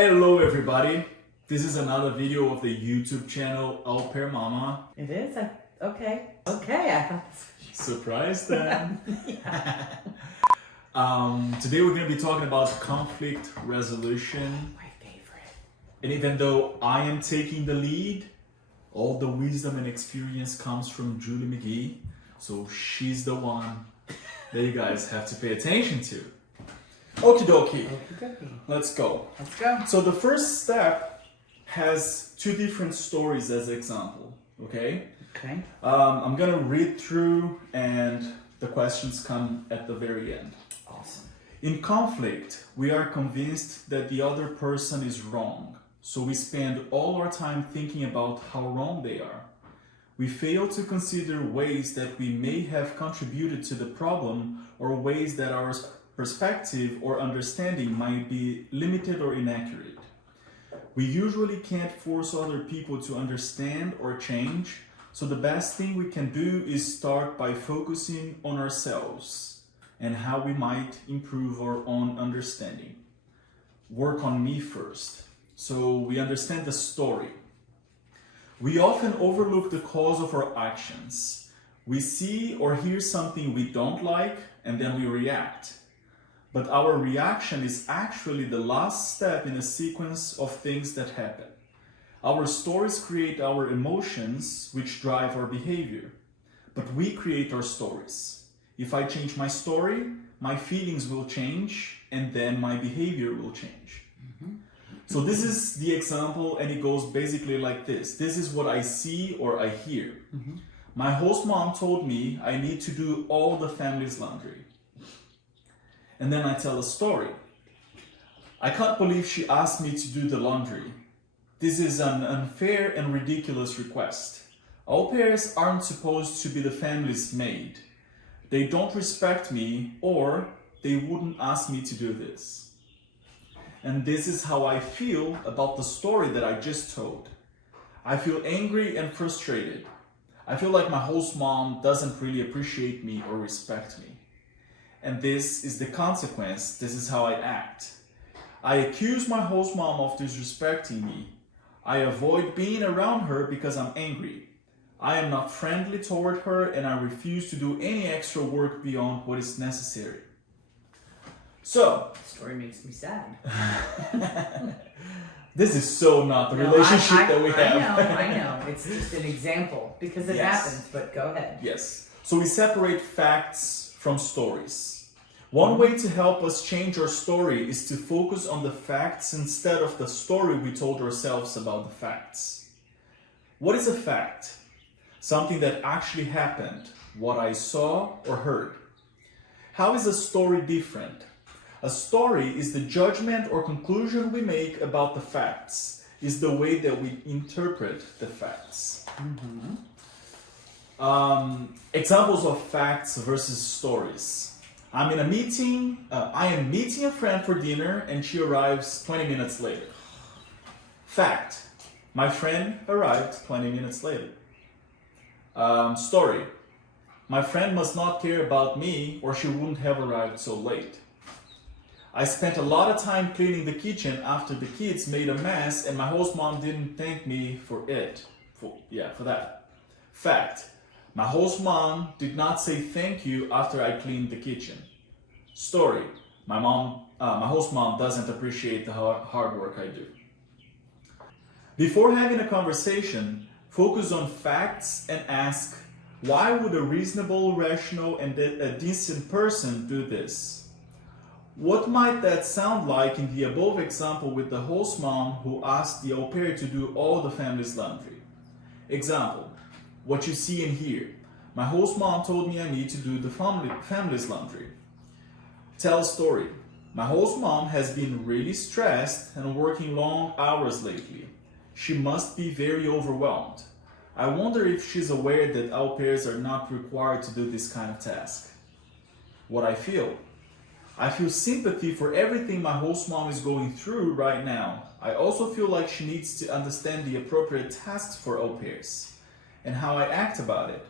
Hello everybody, this is another video of the YouTube channel Au Pair Mama. It is? Okay, I thought Surprised then? yeah. Today we're going to be talking about conflict resolution. My favorite. And even though I am taking the lead, all the wisdom and experience comes from Julie McGhee. So she's the one that you guys have to pay attention to. Okie dokie. Let's go. Let's go. So the first step has two different stories as example, okay? Okay. I'm gonna read through and the questions come at the very end. Awesome. In conflict, we are convinced that the other person is wrong, so we spend all our time thinking about how wrong they are. We fail to consider ways that we may have contributed to the problem or ways that our perspective or understanding might be limited or inaccurate. We usually can't force other people to understand or change, so the best thing we can do is start by focusing on ourselves and how we might improve our own understanding. Work on me first, so we understand the story. We often overlook the cause of our actions. We see or hear something we don't like and then we react. But our reaction is actually the last step in a sequence of things that happen. Our stories create our emotions, which drive our behavior. But we create our stories. If I change my story, my feelings will change, and then my behavior will change. So this is the example, and it goes basically like this. This is what I see or I hear. My host mom told me I need to do all the family's laundry. And then I tell a story. I can't believe she asked me to do the laundry. This is an unfair and ridiculous request. Au pairs aren't supposed to be the family's maid. They don't respect me, or they wouldn't ask me to do this. And this is how I feel about the story that I just told. I feel angry and frustrated. I feel like my host mom doesn't really appreciate me or respect me. And this is the consequence. This is how I act. I accuse my host mom of disrespecting me. I avoid being around her because I'm angry. I am not friendly toward her, and I refuse to do any extra work beyond what is necessary. So, The story makes me sad. this is so not the relationship that we have. I know. It's just an example because it happens, but go ahead. Yes. So we separate facts from stories. One way to help us change our story is to focus on the facts instead of the story we told ourselves about the facts. What is a fact? Something that actually happened, what I saw or heard. How is a story different? A story is the judgment or conclusion we make about the facts, is the way that we interpret the facts. Examples of facts versus stories. I am meeting a friend for dinner and she arrives 20 minutes later. Fact, my friend arrived 20 minutes later. Story, my friend must not care about me or she wouldn't have arrived so late. I spent a lot of time cleaning the kitchen after the kids made a mess and my host mom didn't thank me for that. Fact, my host mom did not say thank you after I cleaned the kitchen. Story, my host mom doesn't appreciate the hard work I do. Before having a conversation, focus on facts and ask, why would a reasonable, rational, and a decent person do this? What might that sound like in the above example with the host mom who asked the au pair to do all the family's laundry? Example, what you see and hear. My host mom told me I need to do the family's laundry. Tell a story. My host mom has been really stressed and working long hours lately. She must be very overwhelmed. I wonder if she's aware that au pairs are not required to do this kind of task. What I feel. I feel sympathy for everything my host mom is going through right now. I also feel like she needs to understand the appropriate tasks for au pairs and how I act about it.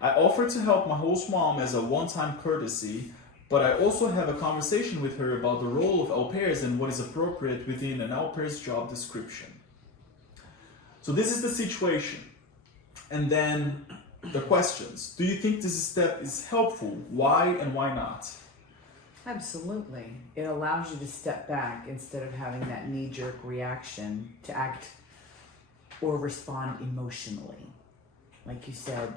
I offer to help my host mom as a one-time courtesy, But I also have a conversation with her about the role of au pairs and what is appropriate within an au pair's job description. So this is the situation. And then the questions. Do you think this step is helpful? Why and why not? Absolutely. It allows you to step back instead of having that knee-jerk reaction to act or respond emotionally. Like you said,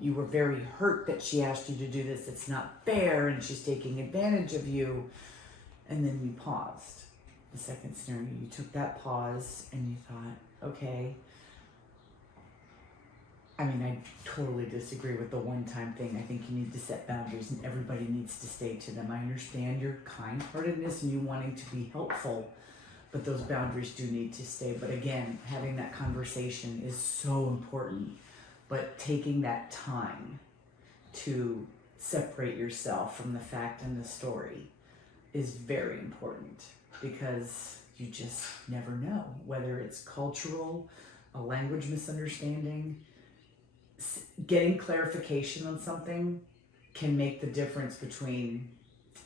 you were very hurt that she asked you to do this. It's not fair and she's taking advantage of you. And then you paused. The second scenario, you took that pause and you thought, okay. I mean, I totally disagree with the one-time thing. I think you need to set boundaries and everybody needs to stay to them. I understand your kind-heartedness and you wanting to be helpful, but those boundaries do need to stay. But again, having that conversation is so important. But taking that time to separate yourself from the fact and the story is very important because you just never know whether it's cultural, a language misunderstanding. Getting clarification on something can make the difference between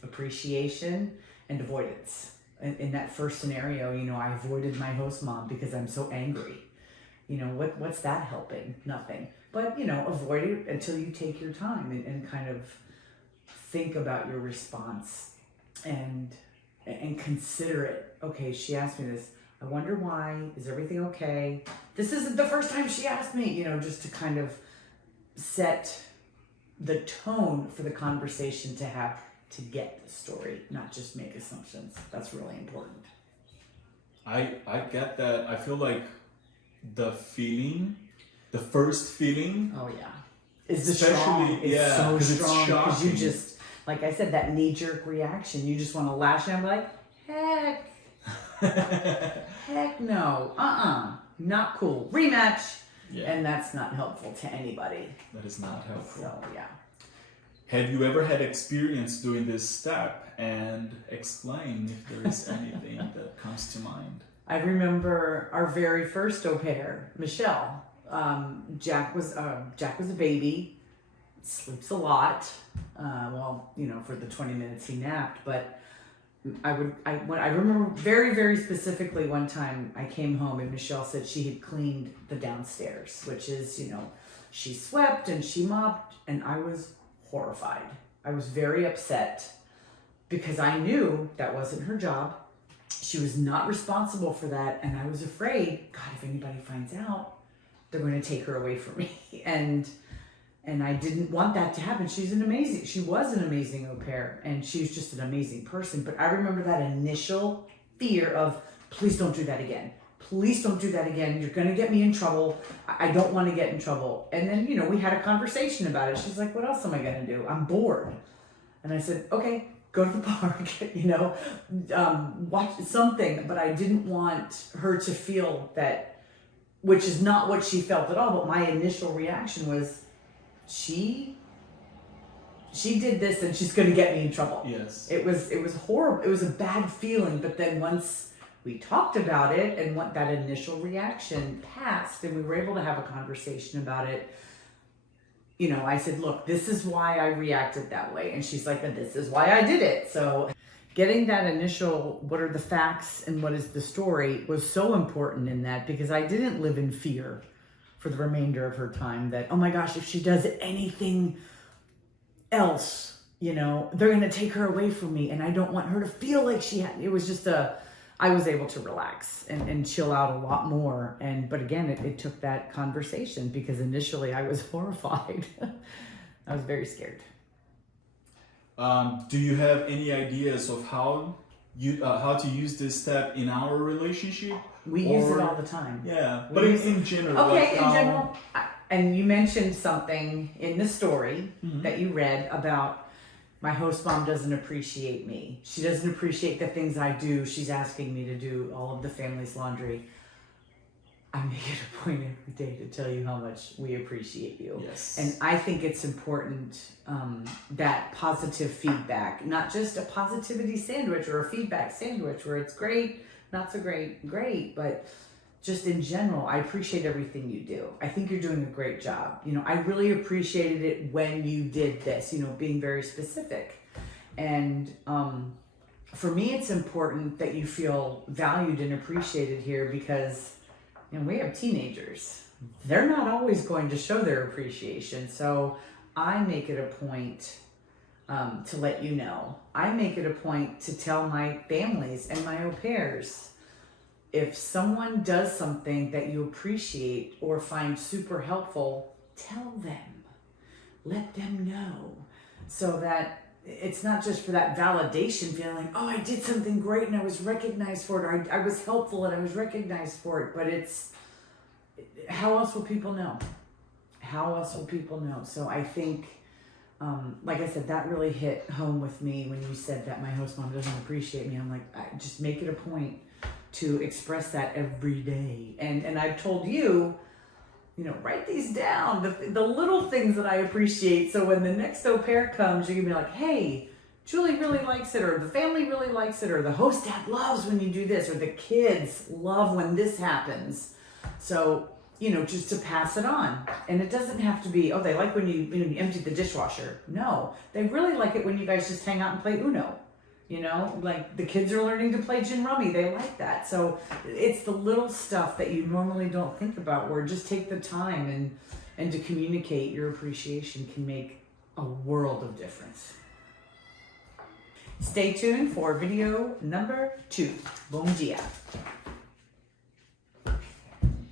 appreciation and avoidance. In that first scenario, I avoided my host mom because I'm so angry. What's that helping? Nothing. But, avoid it until you take your time and kind of think about your response and consider it. Okay, she asked me this. I wonder why. Is everything okay? This isn't the first time she asked me, just to kind of set the tone for the conversation to have to get the story, not just make assumptions. That's really important. I get that. I feel like the first feeling. Oh yeah, is the strong. It's so strong because you just, like I said, that knee-jerk reaction. You just want to lash out and be like, heck no, not cool. Rematch. Yeah. And that's not helpful to anybody. That is not helpful. So yeah. Have you ever had experience doing this step? And explain if there is anything that comes to mind. I remember our very first au pair, Michelle. Jack was a baby, sleeps a lot. For the 20 minutes he napped, but I remember very, very specifically one time I came home and Michelle said she had cleaned the downstairs, which is, she swept and she mopped, and I was horrified. I was very upset because I knew that wasn't her job. She was not responsible for that, and I was afraid, God, if anybody finds out, they're going to take her away from me. And I didn't want that to happen. She was an amazing au pair, and she was just an amazing person. But I remember that initial fear of, please don't do that again. Please don't do that again. You're going to get me in trouble. I don't want to get in trouble. And then, we had a conversation about it. She's like, what else am I going to do? I'm bored. And I said, okay, go to the park, watch something. But I didn't want her to feel that, which is not what she felt at all. But my initial reaction was, she did this and she's going to get me in trouble. Yes. It was horrible. It was a bad feeling. But then once we talked about it and what that initial reaction passed and we were able to have a conversation about it, I said, look, this is why I reacted that way. And she's like, and this is why I did it. So getting that initial, what are the facts and what is the story, was so important in that, because I didn't live in fear for the remainder of her time that, oh my gosh, if she does anything else, they're going to take her away from me, and I don't want her to feel like she had. It was just I was able to relax and chill out a lot more. But again, it took that conversation because initially I was horrified. I was very scared. Do you have any ideas of how to use this step in our relationship? We use it all the time. Yeah, but in general. Okay, in general. And you mentioned something in the story that you read about my host mom doesn't appreciate me. She doesn't appreciate the things I do. She's asking me to do all of the family's laundry. I make it a point every day to tell you how much we appreciate you. Yes. And I think it's important that positive feedback, not just a positivity sandwich or a feedback sandwich where it's great, not so great, but just in general, I appreciate everything you do. I think you're doing a great job. I really appreciated it when you did this, being very specific. And for me, it's important that you feel valued and appreciated here because, you know, we have teenagers. They're not always going to show their appreciation. So I make it a point to let you know. I make it a point to tell my families and my au pairs, if someone does something that you appreciate or find super helpful, tell them. Let them know. So that it's not just for that validation feeling, oh, I did something great and I was recognized for it, or I was helpful and I was recognized for it, but it's, how else will people know? How else will people know? So I think, like I said, that really hit home with me when you said that my host mom doesn't appreciate me. I'm like, I just make it a point to express that every day. And I've told you, you know, write these down, the little things that I appreciate. So when the next au pair comes, you're gonna be like, hey, Julie really likes it, or the family really likes it, or the host dad loves when you do this, or the kids love when this happens. So, you know, just to pass it on. And it doesn't have to be, oh, they like when you empty the dishwasher. No, they really like it when you guys just hang out and play Uno. You know, like the kids are learning to play gin rummy. They like that. So it's the little stuff that you normally don't think about, where just take the time and to communicate your appreciation can make a world of difference. Stay tuned for video number 2. Bom dia.